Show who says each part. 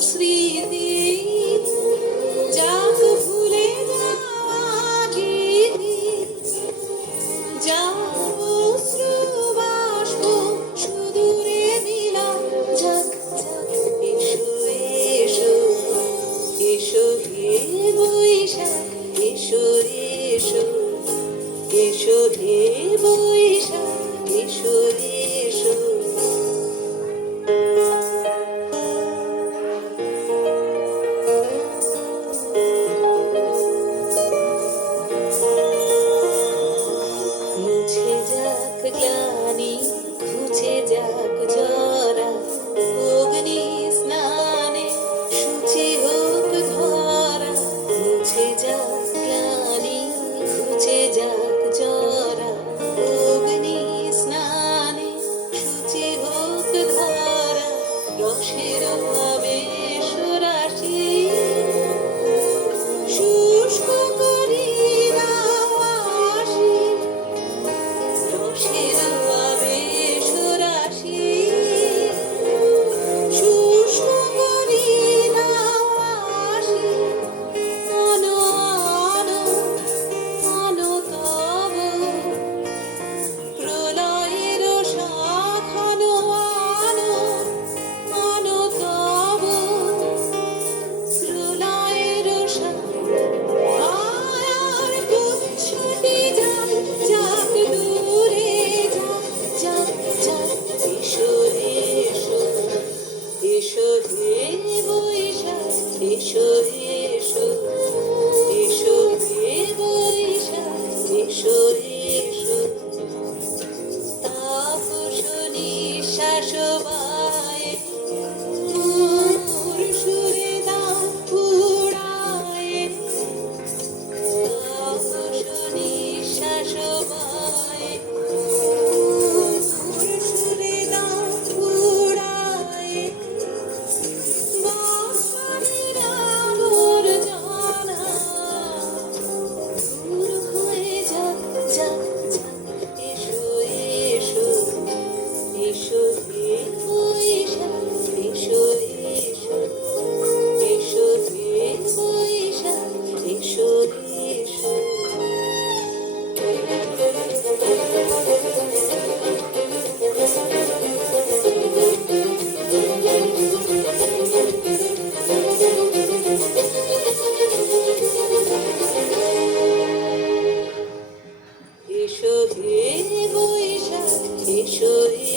Speaker 1: স্মৃতি যা ভুলে যাওয়া should should